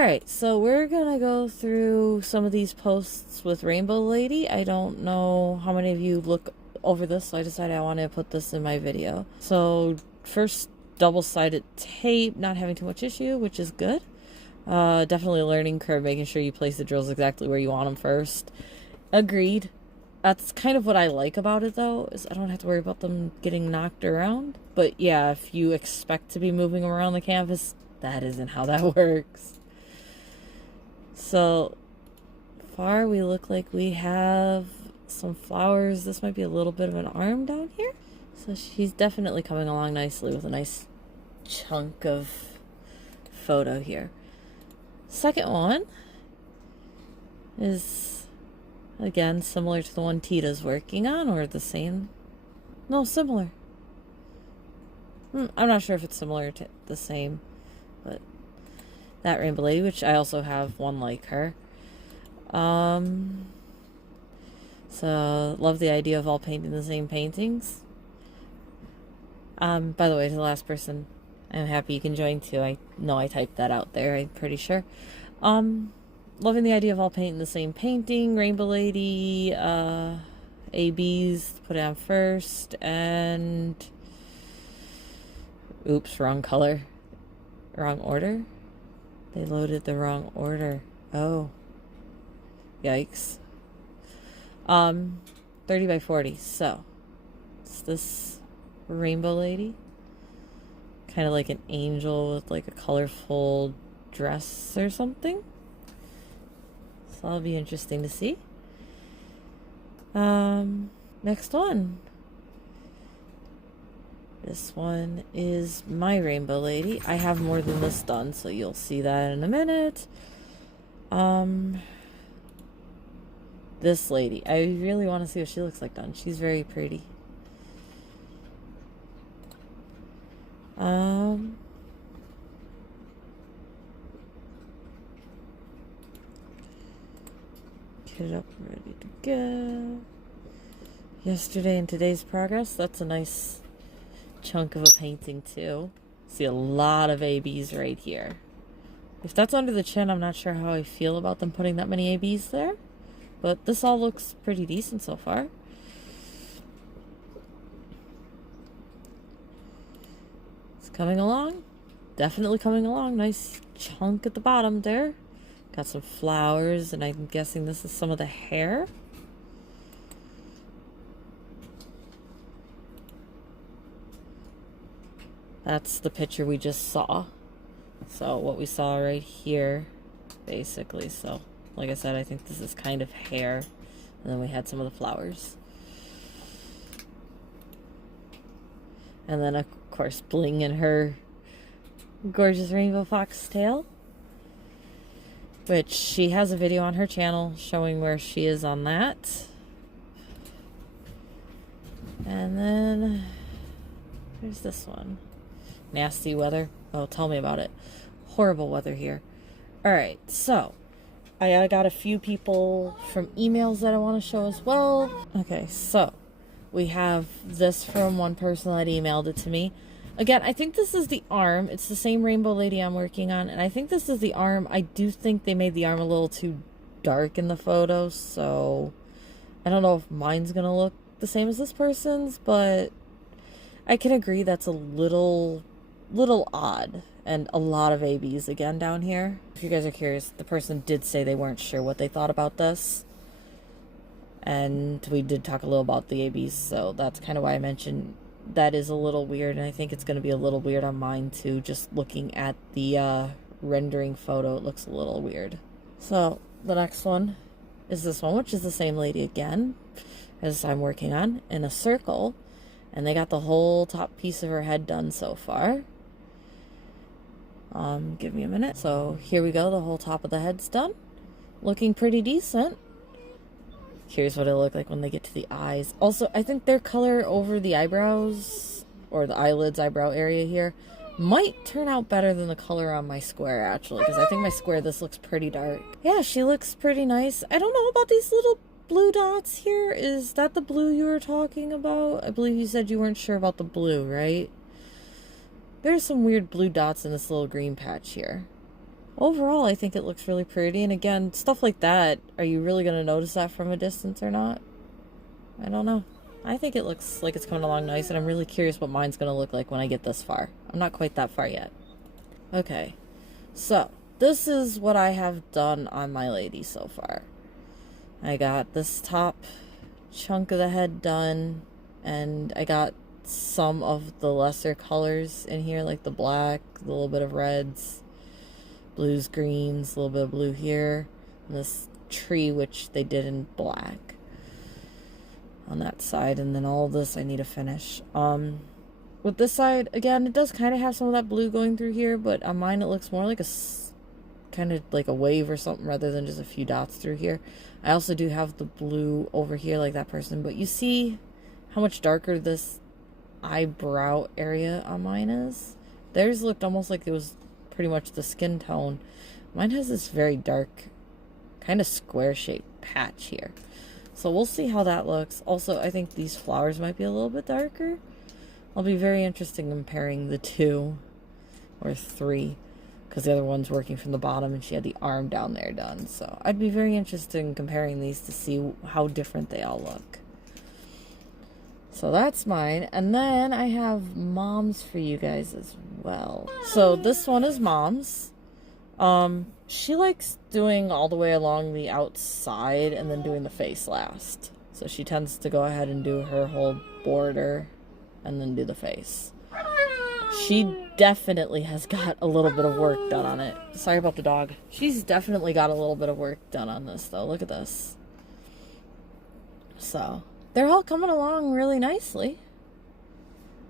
Alright, so we're gonna go through some of these posts with Rainbow Lady. I don't know how many of you look over this, so I decided I wanted to put this in my video. So, first, double-sided tape, not having too much issue, which is good. Definitely a learning curve, making sure you place the drills exactly where you want them first. Agreed. That's kind of what I like about it, though, is I don't have to worry about them getting knocked around. But yeah, if you expect to be moving them around the canvas, that isn't how that works. So far, we look like we have some flowers. This might be a little bit of an arm down here. So she's definitely coming along nicely with a nice chunk of photo here. Second one is, again, similar to the one Tita's working on, or the same. No, similar. I'm not sure if it's similar to the same, but that Rainbow Lady, which I also have one like her. So, love the idea of all painting the same paintings. By the way, to the last person, I'm happy you can join too. I know I typed that out there, I'm pretty sure. Loving the idea of all painting the same painting. Rainbow Lady, ABs, put it on first, and... Oops, wrong color. Wrong order? They loaded the wrong order. Oh. Yikes. 30 by 40. So, it's this Rainbow Lady. Kind of like an angel with like a colorful dress or something. So that'll be interesting to see. Next one. This one is my Rainbow Lady. I have more than this done, so you'll see that in a minute. This lady. I really want to see what she looks like done. She's very pretty. Get it up, ready to go. Yesterday and today's progress. That's a nice chunk of a painting too. See a lot of ABs right here. If that's under the chin, I'm not sure how I feel about them putting that many ABs there, but this all looks pretty decent so far. It's coming along, definitely coming along. Nice chunk at the bottom there. Got some flowers, and I'm guessing this is some of the hair. That's the picture we just saw. So what we saw right here, basically. So, like I said, I think this is kind of hair. And then we had some of the flowers. And then, of course, bling in her gorgeous rainbow foxtail. Which she has a video on her channel showing where she is on that. And then, there's this one. Nasty weather. Oh, tell me about it. Horrible weather here. Alright, so I got a few people from emails that I want to show as well. Okay, so we have this from one person that emailed it to me. Again, I think this is the arm. It's the same Rainbow Lady I'm working on, and I think this is the arm. I do think they made the arm a little too dark in the photos, so I don't know if mine's gonna look the same as this person's, but I can agree that's a little odd. And a lot of ABs again down here. If you guys are curious, the person did say they weren't sure what they thought about this. And we did talk a little about the ABs, so that's kind of why I mentioned that is a little weird. And I think it's going to be a little weird on mine too. Just looking at the rendering photo, it looks a little weird. So the next one is this one, which is the same lady again as I'm working on, in a circle. And they got the whole top piece of her head done so far. Give me a minute. So here we go. The whole top of the head's done. Looking pretty decent. Here's what it'll look like when they get to the eyes. Also, I think their color over the eyebrows, or the eyelids, eyebrow area here, might turn out better than the color on my square, actually. Because I think my square, this looks pretty dark. Yeah, she looks pretty nice. I don't know about these little blue dots here. Is that the blue you were talking about? I believe you said you weren't sure about the blue, right? There's some weird blue dots in this little green patch here. overall, I think it looks really pretty. And again, stuff like that, are you really going to notice that from a distance or not? I don't know. I think it looks like it's coming along nice, and I'm really curious what mine's going to look like when I get this far. I'm not quite that far yet. Okay, so this is what I have done on my lady so far. I got this top chunk of the head done, and I got some of the lesser colors in here, like the black, a little bit of reds, blues, greens, a little bit of blue here, and this tree, which they did in black on that side, and then all this I need to finish. With this side, again, it does kind of have some of that blue going through here, but on mine it looks more like a kind of like a wave or something rather than just a few dots through here. I also do have the blue over here like that person, but you see how much darker this eyebrow area on mine is? Theirs looked almost like it was pretty much the skin tone. Mine has this very dark, kind of square-shaped patch here. So we'll see how that looks. Also, I think these flowers might be a little bit darker. I'll be very interested in comparing the 2 or 3, because the other one's working from the bottom and she had the arm down there done. So I'd be very interested in comparing these to see how different they all look. So that's mine. And then I have Mom's for you guys as well. So this one is Mom's. She likes doing all the way along the outside and then doing the face last. So she tends to go ahead and do her whole border and then do the face. She definitely has got a little bit of work done on it. Sorry about the dog. She's definitely got a little bit of work done on this though. Look at this. So they're all coming along really nicely.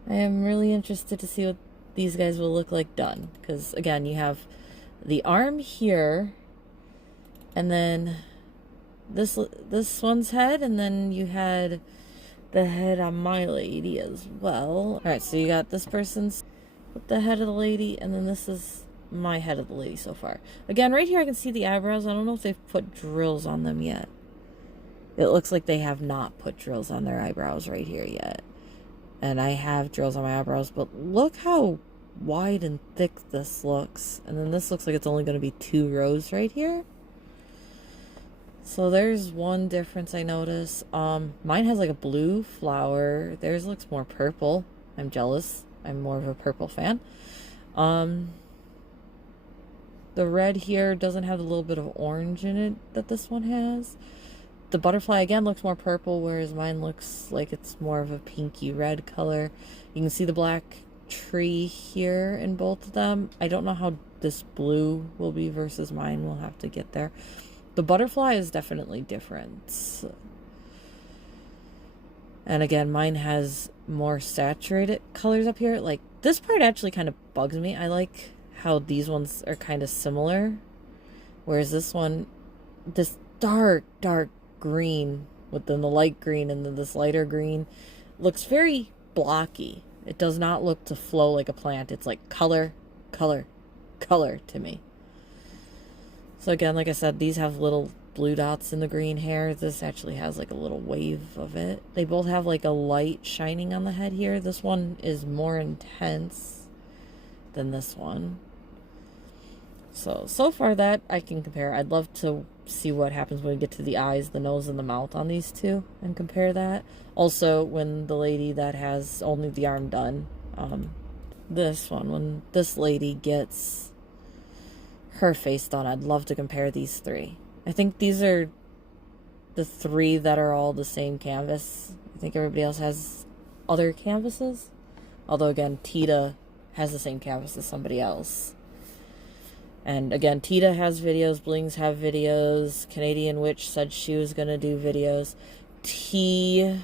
I am really interested to see what these guys will look like done. Because again, you have the arm here, and then this one's head, and then you had the head on my lady as well. Alright, so you got this person's with the head of the lady, and then this is my head of the lady so far. Again, right here I can see the eyebrows. I don't know if they've put drills on them yet. It looks like they have not put drills on their eyebrows right here yet. And I have drills on my eyebrows, but look how wide and thick this looks. And then this looks like it's only going to be 2 rows right here. So there's one difference I notice. Mine has like a blue flower. Theirs looks more purple. I'm jealous. I'm more of a purple fan. The red here doesn't have a little bit of orange in it that this one has. The butterfly again looks more purple, whereas mine looks like it's more of a pinky red color. You can see the black tree here in both of them. I don't know how this blue will be versus mine. We'll have to get there. The butterfly is definitely different. And again, mine has more saturated colors up here. Like, this part actually kind of bugs me. I like how these ones are kind of similar. Whereas this one, this dark green within the light green and then this lighter green looks very blocky. It does not look to flow like a plant. It's like color, color, color to me. So again, like I said, these have little blue dots in the green hair. This actually has like a little wave of it. They both have like a light shining on the head here. This one is more intense than this one. So far that I can compare. I'd love to see what happens when we get to the eyes, the nose, and the mouth on these two and compare that. Also, when the lady that has only the arm done, this one, when this lady gets her face done, I'd love to compare these 3. I think these are the 3 that are all the same canvas. I think everybody else has other canvases. Although again, Tita has the same canvas as somebody else. And again, Tita has videos, Blings have videos, Canadian Witch said she was going to do videos. T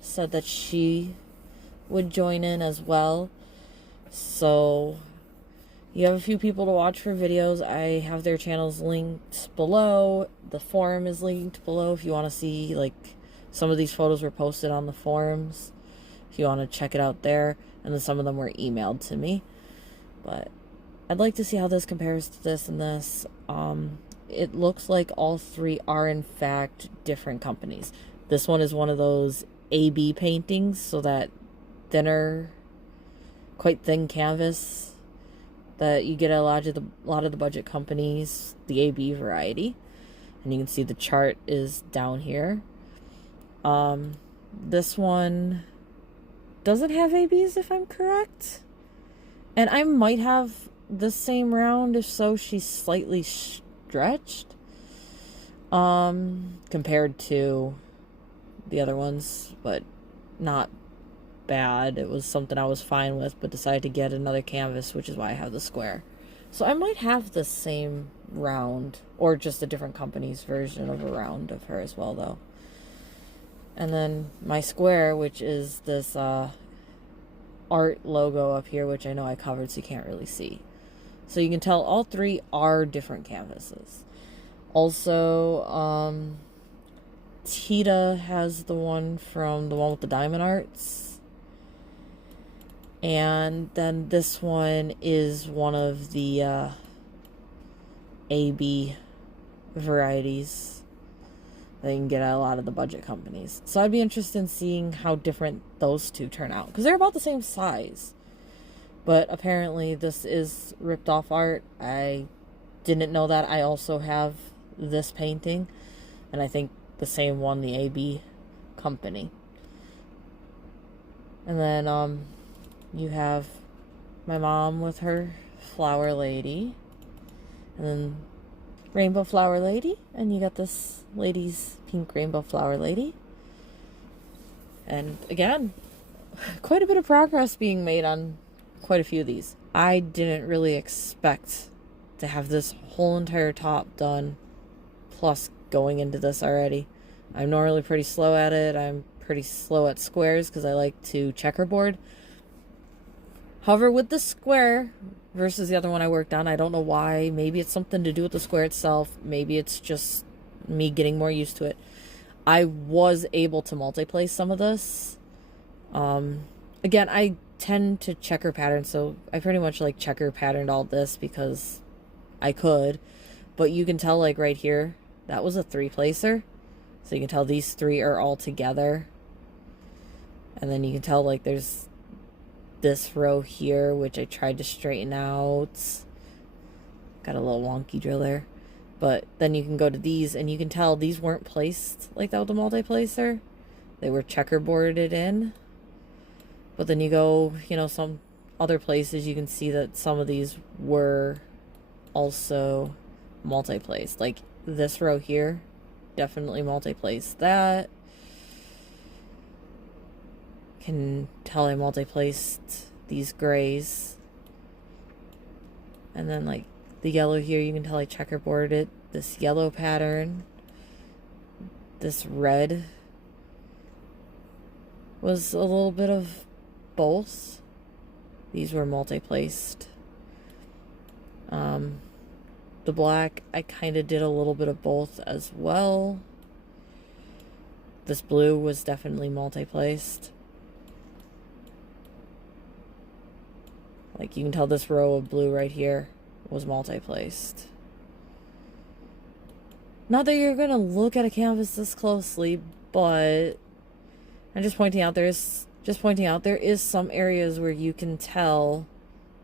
said that she would join in as well. So you have a few people to watch for videos. I have their channels linked below. The forum is linked below if you want to see, like, some of these photos were posted on the forums. If you want to check it out there. And then some of them were emailed to me. But I'd like to see how this compares to this and this. It looks like all 3 are in fact different companies. This one is one of those AB paintings, so that thinner, quite thin canvas that you get a lot of the budget companies, the AB variety. And you can see the chart is down here. This one doesn't have ABs, if I'm correct. And I might have the same round. If so, she's slightly stretched compared to the other ones, but not bad. It was something I was fine with, but decided to get another canvas, which is why I have the square. So I might have the same round, or just a different company's version of a round of her as well, though. And then my square, which is this art logo up here, which I know I covered so you can't really see. So you can tell all three are different canvases. Also, Tita has the one from the one with the diamond arts. And then this one is one of the AB varieties that you can get at a lot of the budget companies. So I'd be interested in seeing how different those two turn out, because they're about the same size. But apparently this is ripped off art. I didn't know that. I also have this painting, and I think the same one, the AB company. And then you have my mom with her flower lady, and then rainbow flower lady, and you got this lady's pink rainbow flower lady. And again, quite a bit of progress being made on quite a few of these. I didn't really expect to have this whole entire top done, plus going into this already. I'm normally pretty slow at it. I'm pretty slow at squares because I like to checkerboard. However, with the square versus the other one I worked on, I don't know why. Maybe it's something to do with the square itself. Maybe it's just me getting more used to it. I was able to multi-place some of this. Again, I tend to checker pattern, so I pretty much like checker patterned all this because I could. But you can tell, like right here, that was a 3-placer. So you can tell these 3 are all together. And then you can tell, like, there's this row here, which I tried to straighten out. Got a little wonky drill there. But then you can go to these, and you can tell these weren't placed like that with the multi-placer. They were checkerboarded in. But then you go, you know, some other places, you can see that some of these were also multi-placed. Like this row here, definitely multi-placed that. Can tell I multi-placed these grays. And then like the yellow here, you can tell I checkerboarded it. This yellow pattern. This red was a little bit of both. These were multi-placed. The black, I kind of did a little bit of both as well. This blue was definitely multi-placed. Like you can tell this row of blue right here was multi-placed. Not that you're gonna look at a canvas this closely, but I'm just pointing out there is some areas where you can tell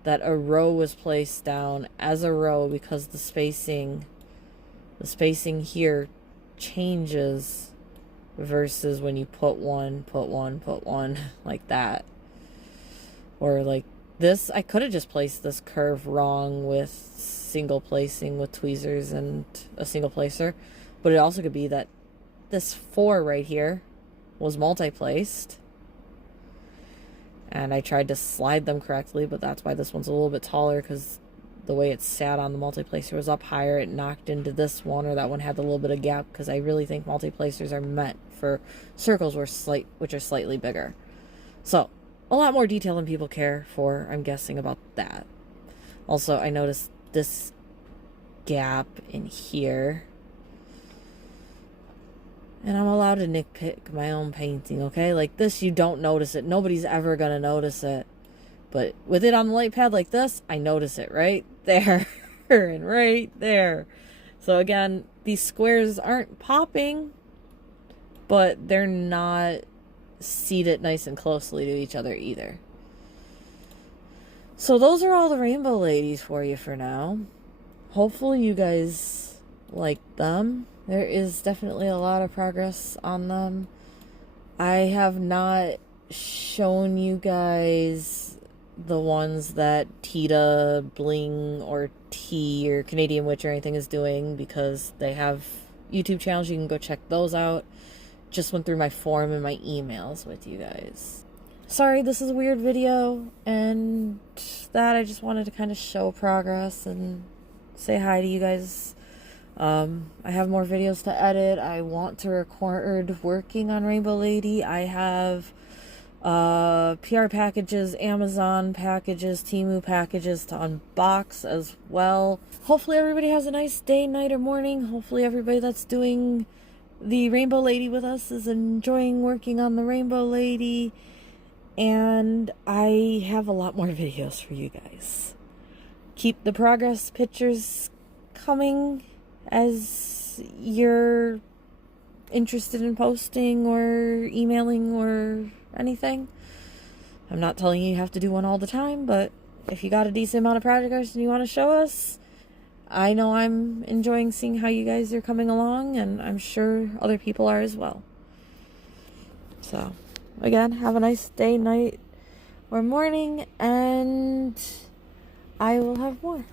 that a row was placed down as a row because the spacing here changes versus when you put one like that. Or like this, I could have just placed this curve wrong with single placing with tweezers and a single placer, but it also could be that this 4 right here was multi-placed and I tried to slide them correctly, but that's why this one's a little bit taller, because the way it sat on the multi-placer was up higher. It knocked into this one, or that one had a little bit of gap, because I really think multi-placers are meant for circles which are slightly bigger. So a lot more detail than people care for, I'm guessing, about that. Also, I noticed this gap in here. And I'm allowed to nitpick my own painting, okay? Like this, you don't notice it. Nobody's ever going to notice it. But with it on the light pad like this, I notice it right there and right there. So again, these squares aren't popping, but they're not seated nice and closely to each other either. So those are all the rainbow ladies for you for now. Hopefully you guys like them. There is definitely a lot of progress on them. I have not shown you guys the ones that Tita, Bling, or T, or Canadian Witch or anything is doing, because they have YouTube channels. You can go check those out. Just went through my forum and my emails with you guys. Sorry, this is a weird video, and that I just wanted to kind of show progress and say hi to you guys. I have more videos to edit. I want to record working on Rainbow Lady. I have PR packages, Amazon packages, Temu packages to unbox as well. Hopefully everybody has a nice day, night, or morning. Hopefully everybody that's doing the Rainbow Lady with us is enjoying working on the Rainbow Lady. And I have a lot more videos for you guys. Keep the progress pictures coming as you're interested in posting or emailing or anything. I'm not telling you have to do one all the time, but if you got a decent amount of progress and you want to show us, I know I'm enjoying seeing how you guys are coming along, and I'm sure other people are as well. So, again, have a nice day, night, or morning, and I will have more.